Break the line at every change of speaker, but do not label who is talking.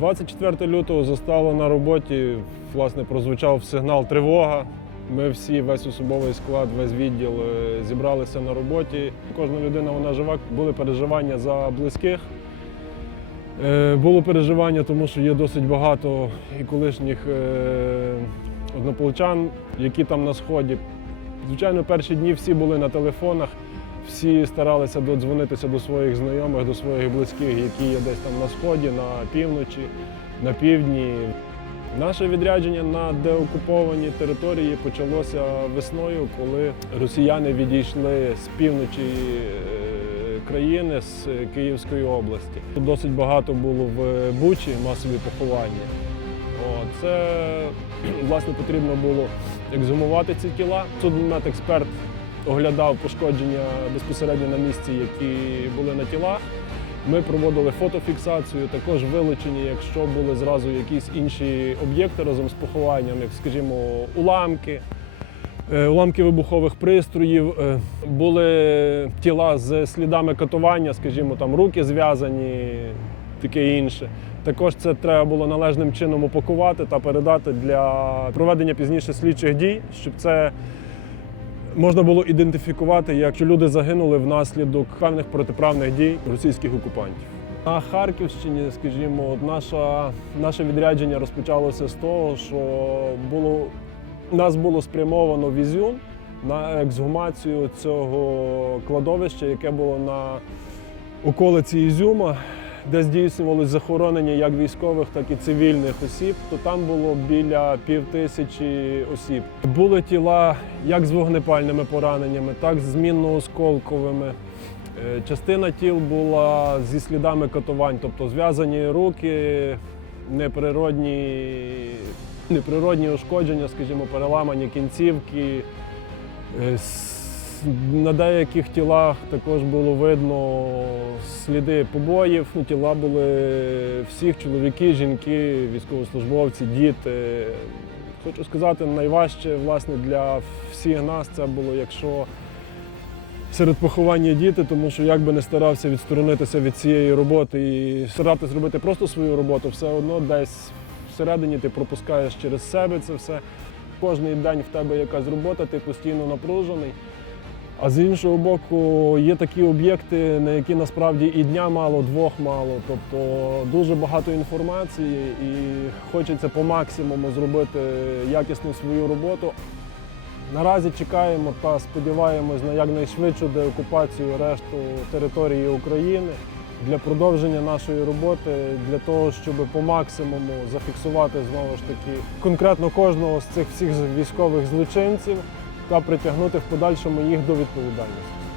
24 лютого застало на роботі. Власне, прозвучав сигнал тривога. Ми всі, весь особовий склад, весь відділ е, зібралися на роботі. Кожна людина вона жива. Були переживання за близьких. Е, Було переживання, тому що є досить багато і колишніх е, однополчан, які там на сході. Звичайно, перші дні всі були на телефонах, всі старалися додзвонитися до своїх знайомих, до своїх близьких, які є десь там на сході, на півночі, на півдні. Наше відрядження на деокуповані території почалося весною, коли росіяни відійшли з півночі е, країни, з Київської області. Тут досить багато було в Бучі масові поховання. Це власне потрібно було екзумувати ці тіла. Судмедексперт оглядав пошкодження безпосередньо на місці, які були на тілах. Ми проводили фотофіксацію, також вилучені, якщо були зразу якісь інші об'єкти разом з похованням, як, скажімо, уламки, е, уламки вибухових пристроїв. Е, Були тіла з слідами катування, скажімо, там руки зв'язані, таке інше. Також це треба було належним чином упакувати та передати для проведення пізніше слідчих дій, щоб це можна було ідентифікувати, якщо люди загинули внаслідок певних протиправних дій російських окупантів. На Харківщині, скажімо, наша, наше відрядження розпочалося з того, що було, нас було спрямовано в Ізюм на ексгумацію цього кладовища, яке було на околиці Ізюма, де здійснювалось захоронення як військових, так і цивільних осіб, то там було біля півтисячі осіб. Були тіла як з вогнепальними пораненнями, так і з мінно-осколковими. Е, Частина тіл була зі слідами катувань, тобто зв'язані руки, неприродні, неприродні ушкодження, скажімо, переламані кінцівки. На деяких тілах також було видно сліди побоїв. Ну, тіла були всіх чоловіки, жінки, військовослужбовці, діти. Хочу сказати, найважче власне для всіх нас це було, якщо серед поховання діти, тому що як би не старався відсторонитися від цієї роботи і старатися зробити просто свою роботу, все одно десь всередині ти пропускаєш через себе це все. Кожний день в тебе якась робота, ти постійно напружений. А з іншого боку, є такі об'єкти, на які насправді і дня мало, двох мало. Тобто дуже багато інформації і хочеться по максимуму зробити якісну свою роботу. Наразі чекаємо та сподіваємось на якнайшвидшу деокупацію решту території України для продовження нашої роботи, для того, щоб по максимуму зафіксувати знову ж таки конкретно кожного з цих всіх військових злочинців та притягнути в подальшому їх до відповідальності.